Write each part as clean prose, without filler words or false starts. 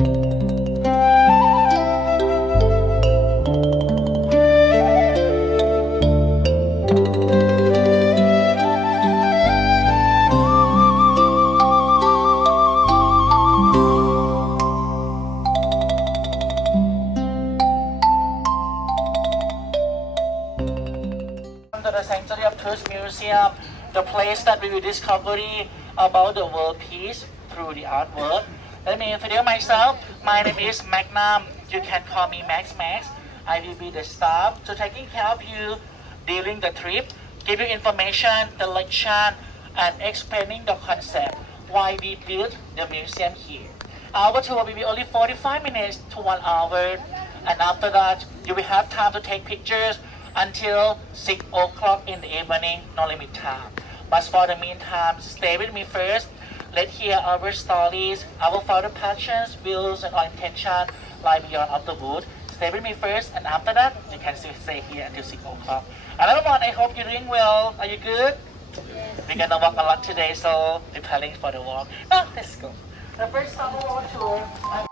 To the Sanctuary of Truth Museum, the place that we will discover about the world peace through the artwork. Let me introduce myself. My name is Magnum. You can call me Max. I will be the staff to taking care of you during the trip, give you information, the lecture, and explaining the concept why we built the museum here. Our tour will be only 45 minutes to 1 hour, and after that, you will have time to take pictures until 6 o'clock in the evening, no limit time. But for the meantime, stay with me first. Let's hear our stories, our further passions, wills, and our intention lie beyond of the wood. Stay with me first, and after that, you can still stay here until 6 o'clock. And everyone, I hope you're doing well. Are you good? We're gonna walk a lot today, so preparing for the walk. Now, let's go. The first summer walk tour.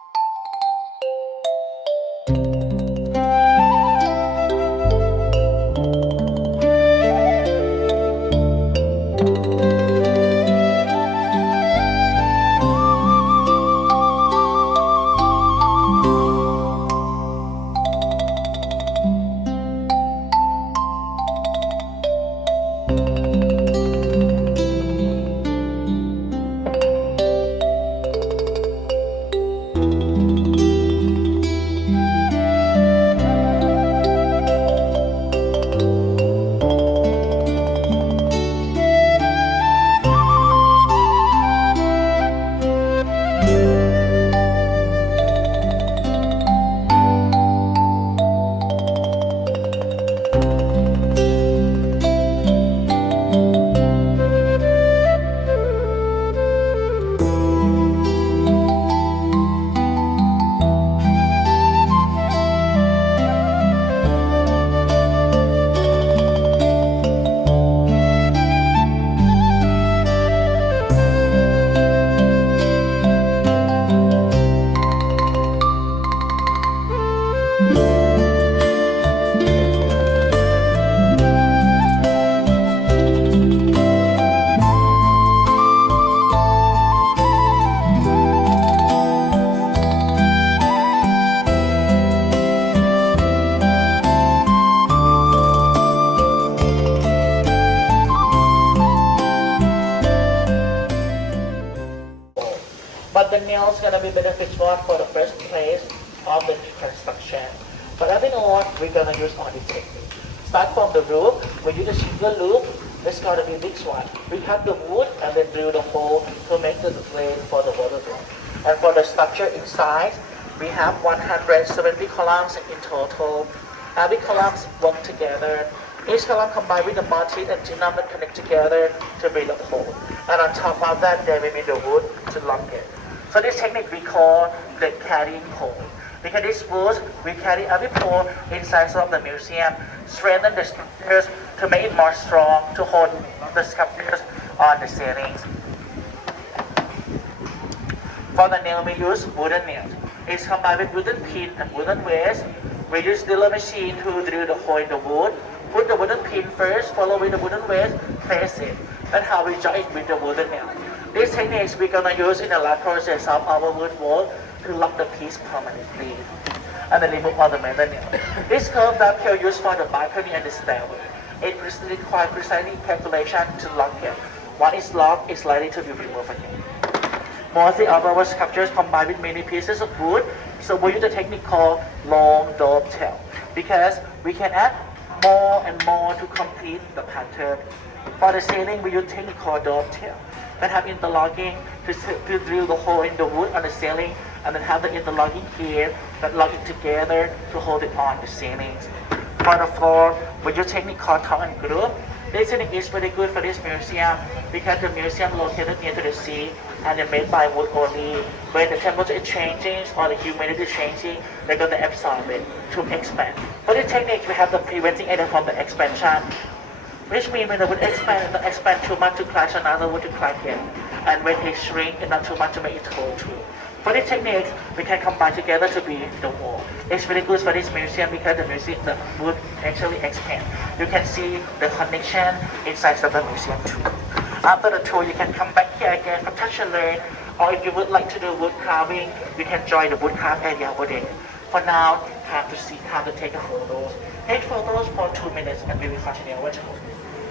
But the nail is gonna be beneficial for the first place of the construction. But every know we're gonna use all these techniques. Start from the roof, we use a single loop. It's gonna be this one. We cut the wood and then drill the hole to make the drain for the water flow. And for the structure inside, we have 170 columns in total. Every columns work together. Each column combined with the mortise and ginam that connect together to build a hole. And on top of that, there will be the wood to lock it. So this technique we call the carrying pole. Because this wood, we carry every pole inside of the museum, strengthen the structures to make it more strong, to hold the sculptures on the ceilings. For the nail, we use wooden nails. It's combined with wooden pin and wooden waste. We use driller machine to drill the hole in the wood. Put the wooden pin first, follow with the wooden waste, place it. That's how we join it with the wooden nail. These techniques we're gonna use in the last process of our wood wall to lock the piece permanently. And then remove all the metal nail. This curved dovetail used for the balcony and the stairway. It requires precise calculation to lock it. Once it's locked, it's likely to be removed again. Mostly of our sculptures combined with many pieces of wood, so we use the technique called long dovetail because we can add more and more to complete the pattern. For the ceiling, we use technique called dovetail that have interlocking to drill the hole in the wood on the ceiling and then have the interlocking here that lock it together to hold it on the ceilings. For the floor, we use technique called top and groove. This technique is very good for this museum because the museum located near to the sea and they're made by wood only. When the temperature is changing or the humidity is changing, they're going to absorb it to expand. For this technique, we have the preventing agent from the expansion, which means when the wood expands, it don't expand too much to crash another wood to crack it. And when it shrinks, it's not too much to make it hold through. For this technique, we can combine together to be the whole. It's really good for this museum because the wood actually expand. You can see the connection inside of the museum too. After the tour, you can come back here again for touch and learn, or if you would like to do wood carving, you can join the wood craft area over there. For now, time to see how to take a photos. Take photos for 2 minutes and we will continue our tour.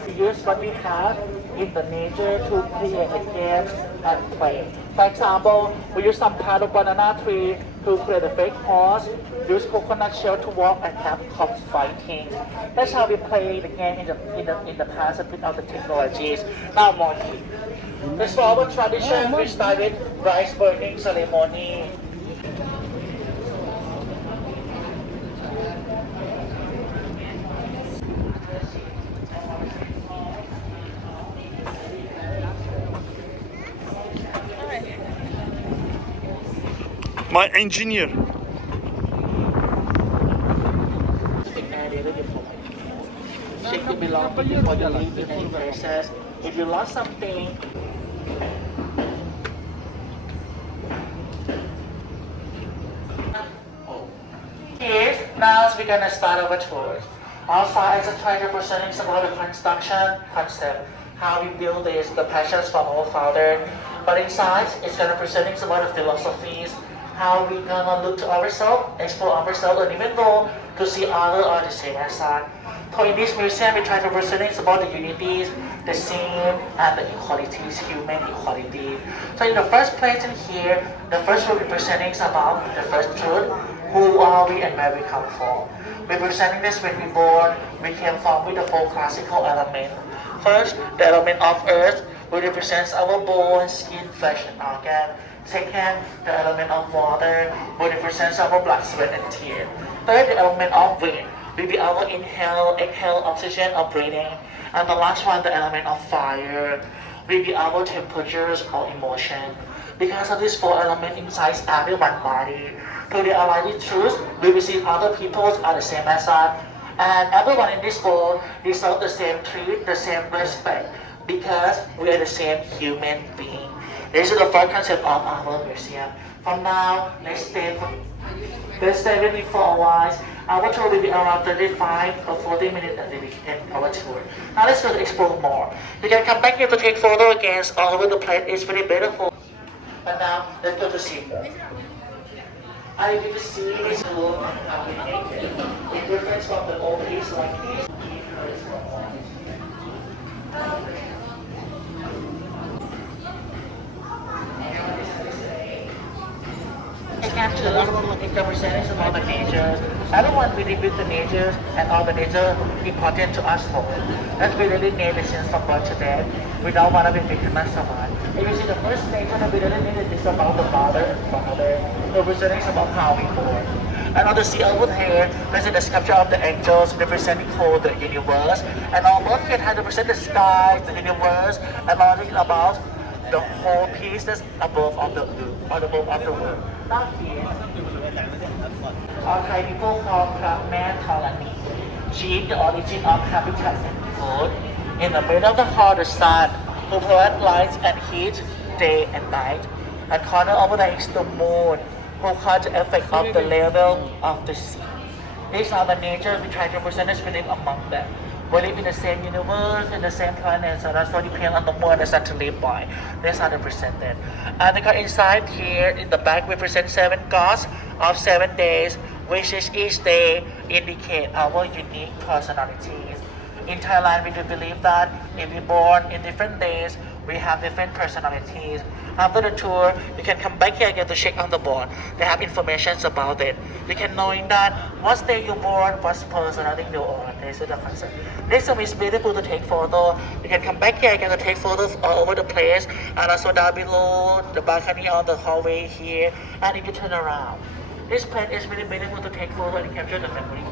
We use what we have in the nature to create games and play. For example, we use some part of banana tree to create a fake horse, use coconut shell to walk and have cops fighting. That's how we play the game in the past without the technologies. Now more key. This is our tradition, we start with rice burning ceremony. My engineer. Check the belongings before you leave in any places. If you lost something, here, now we're gonna start our tour. Outside is a try representing about the construction concept, how we build this, the passions from our founder. But inside, it's gonna presenting about the philosophies, how we gonna look to ourselves, explore ourselves, and even though to see other are the same as us. So in this museum, we try to represent about the unities, the same, and the equalities, human equality. So in the first place in here, the first will be presenting about the first truth, who are we and where we come from. We're presenting this when we born, we came from with the four classical elements. First, the element of earth, which represents our bones, skin, flesh, and organ. Second, the element of water, which represents our blood, sweat, and tears. Third, the element of wind, will be our inhale, exhale, oxygen, or breathing. And the last one, the element of fire, will be our temperatures or emotion. Because of these four elements inside everyone's body, to the align truth, we will see other people are the same as us. And everyone in this world deserves the same treat, the same respect, because we are the same human being. This is the first concept of our museum. From now, let's stay with me for a while. Our tour will be around 35 or 40 minutes that we end our tour. Now let's go to explore more. You can come back here to take photo again all over the place. It's very beautiful. But now, let's go to see more. I will to see this room and how we make it. In difference from the old piece like this. It represents about the nature. Everyone really with the nature and all the nature important to us all. That's we really need it since from birth to death. We don't want to be victimized of it. If you see the first nature that we really need is about the mother and father. Representing about how we born. And on the sea over here, there's the sculpture of the angels representing whole the universe. And on both here has represent the sky, the universe, and all about the whole piece that's above of the blue, or above of the world. Now here, our Thai people call man colony. She is the origin of habitat and food. In the middle of the hall, the sun, who provides light and heat day and night. And corner over there is the moon, who causes the effect of the level of the sea. These are the nature we try to present as living among them. We live in the same universe, in the same planet, so that's what depends on the moon and the sun to live by. These are represented. And because inside here, in the back, we present 7 gods of 7 days, which is each day indicate our unique personalities. In Thailand, we do believe that if we're born in different days, we have different personalities. After the tour, you can come back here again to check on the board. They have information about it. You can knowing that what day you're born, what personality you are. This is the concept. This room is beautiful to take photo. You can come back here again to take photos all over the place. And also down below, the balcony on the hallway here. And if you turn around, this place is really beautiful to take photo and capture the memory.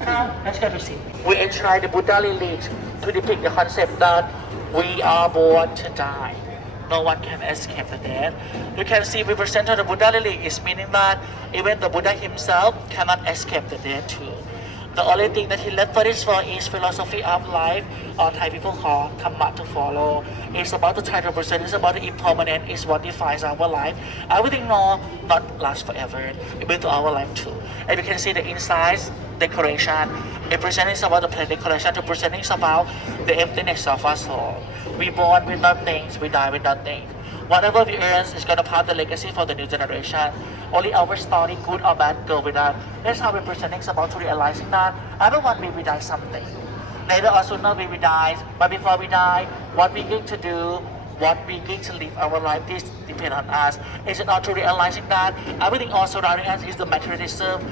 Now, let's go to see. We enshrine the Buddha lilies to depict the concept that we are born to die. No one can escape the death. You can see we presented the Buddha lily is meaning that even the Buddha himself cannot escape the death too. The only thing that he left for this world is philosophy of life, or Thai people call Dhamma to follow. It's about the try to present, it's about the impermanent, it's what defines our life. Everything no, not last forever, even to our life too. And you can see the insides, decoration. It presents about the planet decoration to presenting about the emptiness of our soul. We born with nothing, we die with nothing. Whatever we earn is going to pass the legacy for the new generation. Only our story, good or bad, go with us. That's how we're presenting about to realizing that everyone will die someday. Later or sooner we will die, but before we die, what we get to do, what we get to live our life, this depends on us. Is it not to realizing that everything also surrounding us is the materialism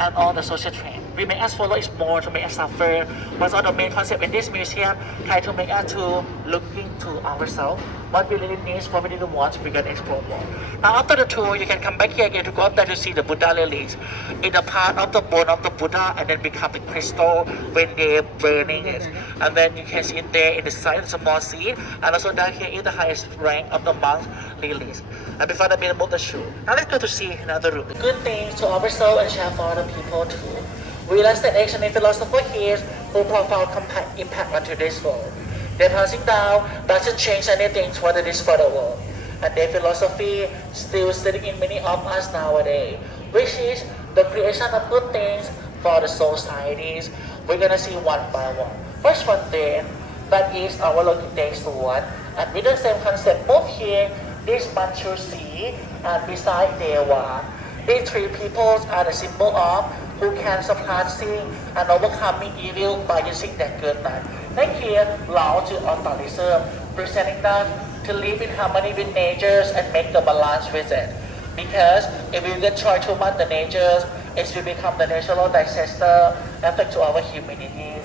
and all the social trend. We make us follow is more to make us suffer. But all the main concept in this museum try to make us to look into ourselves. What we really need, what we really want, we can explore more. Now after the tour, you can come back here again to go up there to see the Buddha lilies in the part of the bone of the Buddha and then become the crystal when they're burning it. And then you can see it there in the side, it's a small seed. And also down here is the highest rank of the monk lilies. And before that, we move the shoe. Now let's go to see another room. Good things to ourselves and share for other people too. We realize that action in philosopher here who profound impact onto this world. Their passing down doesn't change anything for this for the world. And their philosophy still sitting in many of us nowadays, which is the creation of good things for the societies. We're gonna see one by one. First one then, that is our looking days one. And with the same concept, move here, this Manchu Sea, and beside there one. These three peoples are the symbol of who can surpassing and overcoming evil by using their goodness. Next here, Lao to authorism, presenting that to live in harmony with nature and make the balance with it. Because if we destroy too much the nature, it will become the natural disaster affect to our humanity.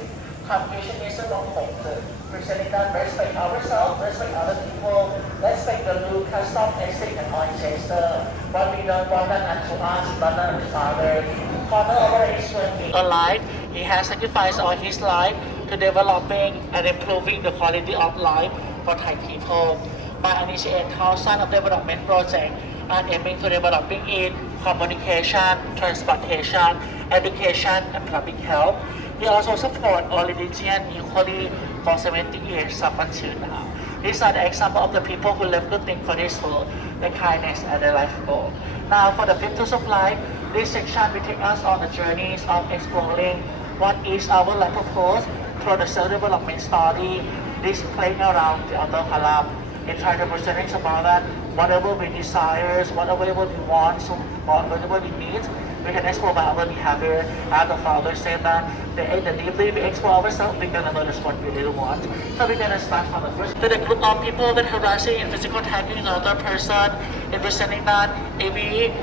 Confucianism of hope, presenting that respect ourselves, respect other people, respect the new custom, ethic and ancestor. What we don't want that unto us, but not unto others. Father of our Israel alive, he has sacrificed all his life to developing and improving the quality of life for Thai people by initiating thousands of development projects and aiming to developing in communication, transportation, education, and public health. He also supports all religions equally for 70 years up until now. These are the examples of the people who left good things for this world, the kindness and the life goal. Now for the victors of life, this section will take us on the journeys of exploring what is our life purpose through the self-development story, this playing around the other halam, and try to present about that, whatever we desire, whatever we want, so whatever we need, we can explore by our behavior. As the father said that the deeply we explore ourselves, we can notice what we really want. So we're gonna start from the first. To the group of people that harassing and physical attacking another person, in presenting that if we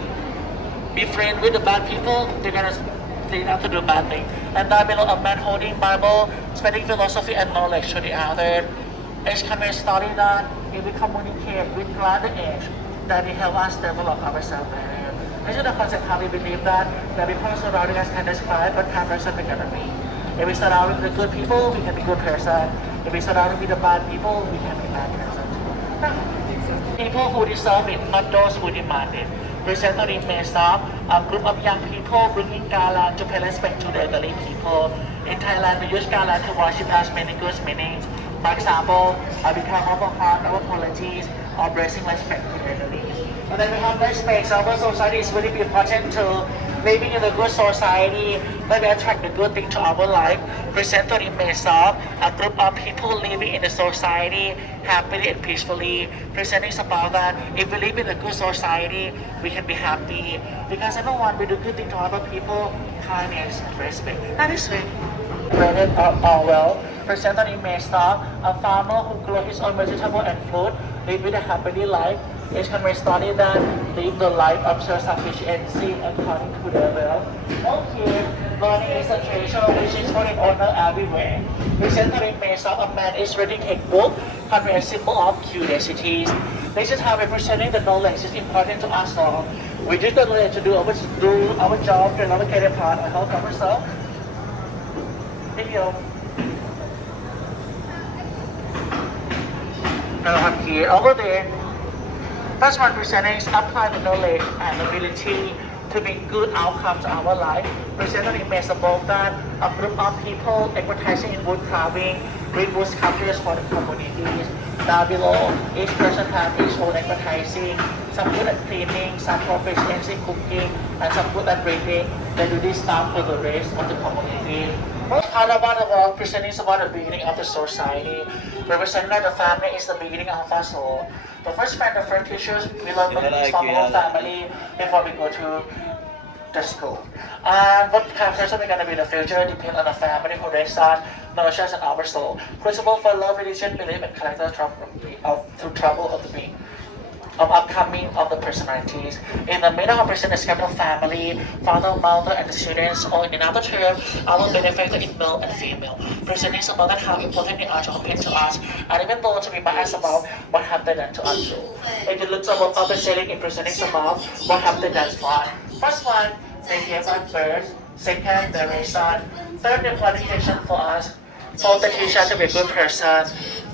be friends with the bad people, they're gonna lead us to do bad things. And down below a man holding Bible, spreading philosophy and knowledge to the other. It's kind of a story that if we communicate with God the age, that will help us develop ourselves better. This is the concept how we believe that the people surrounding us can describe what kind of person we're gonna be. If we surround with the good people, we can be good person. If we surround with the bad people, we can be bad person too. People who deserve it, not those who demand it. Presented in Mesa, a group of young people bringing Galan to pay respect to the elderly people. In Thailand, we use Galan to worship as many good meanings. For example, I become of a heart of apologies or blessing respect to the elderly. And then we have respect. Our society is really important to living in a good society, where we attract the good thing to our life. Presented in Mesa, a group of people living in the society happily and peacefully. Presenting about that if we live in a good society, we can be happy because everyone will do good thing to other people, kindness and respect. That is it. Brennan Orwell, presented in Mesa, a farmer who grows his own vegetable and fruit, live with a happy life. It's can be studied that live the life of self-sufficiency according to their will. Okay, learning is a treasure which is for an honor everywhere. Presented in Mesa, a man is reading a book, convey a symbol of curiosity. This is how we're presenting the knowledge is important to us all. We use the knowledge to do our job, to our career path, and help ourselves. Thank you. Now here, over there. First one presenting is apply the knowledge and ability to bring good outcome to our life. Present an image above that a group of people advertising in wood carving, bring wood sculptures for the communities. Down below, each person has his own advertising. Some good at cleaning, some proficiency cooking, and some good at reading. They do this stuff for the rest of the community. Most part about the world presenting is about the beginning of the society. Representing the family is the beginning of our soul. The first friend, the first teachers, we learn from this from our family before we go to the school. And what kind of person we're going to be in the future depends on the family who raised us, nurtures and our soul. Principle for love, religion, belief, and character through trouble of the being. Of upcoming of the personalities. In the middle of present is capital family, father, mother, and the students, or in another term, our benefactor in male and female. Present is about how important they are to open to us, and even though to be biased about what have they done to us too. If you look about other selling in present is about what have they done for us. First one, they gave us birth. Second, the reason. Third, the qualification for us. Fourth, the teacher to be a good person.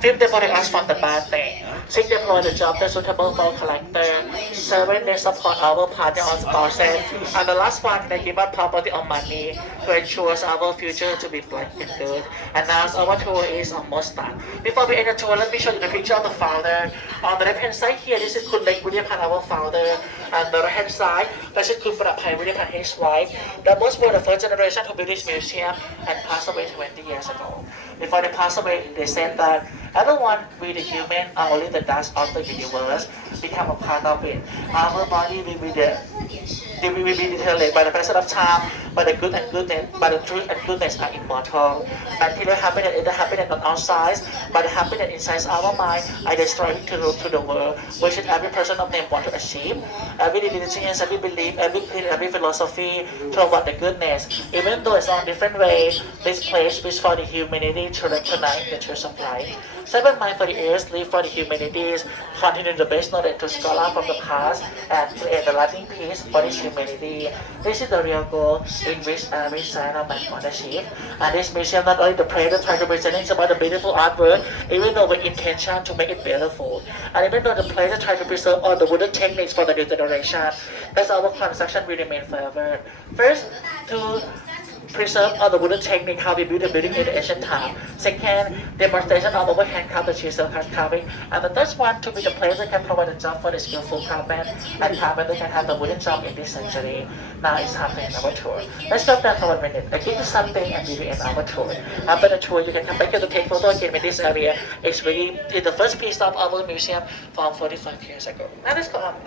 Fifth, they protect us from the bad thing. Sixth, they provide a job that's suitable for character. Seven, they support our partner or spouses. And the last one, they give us property or money to ensure our future to be bright and good. And now our tour is almost done. Before we end the tour, let me show you the picture of the founder. On the left hand side here, this is Kun Lek Williampan, our founder. And the right hand side, this is Kun Prabhai Williampan, his wife. They both were the first generation to build this museum and passed away 20 years ago. Before they passed away, they said that everyone, we the human, are only the dust of the universe, become a part of it. Our body will be deteriorated by the passage of time, but the good and goodness, but the truth and goodness are immortal. Material happiness is the happiness on outside, but the happiness inside our mind are destroyed to the world, which is every person of them want to achieve. Every religion, every belief, every creed, every philosophy toward the goodness. Even though it's on different ways, this place is for the humanity to recognize the truth of life. 7 mind for the earth, live for the humanities, continue the best knowledge to scholar from the past, and create the lasting peace for this humanity. This is the real goal in which every sign of mankind achieve. And this museum not only the prayer try to present about the beautiful artwork, even though with intention to make it beautiful. And even though the player try to preserve all the wooden techniques for the new generation, that's our construction will remain forever. First, to preserve all the wooden technique how we build the building in the ancient time. Second, demonstration of our handcraft, the chisel carving. And the third one to be the place that can provide a job for the skillful craftsmen and craftsmen that can have the wooden job in this century. Now it's time to end our tour. Let's stop there for 1 minute. I give you something and we will end our tour. After the tour, you can come back here to take photo again in this area. It's the first piece of our museum from 45 years ago. Now let's go up.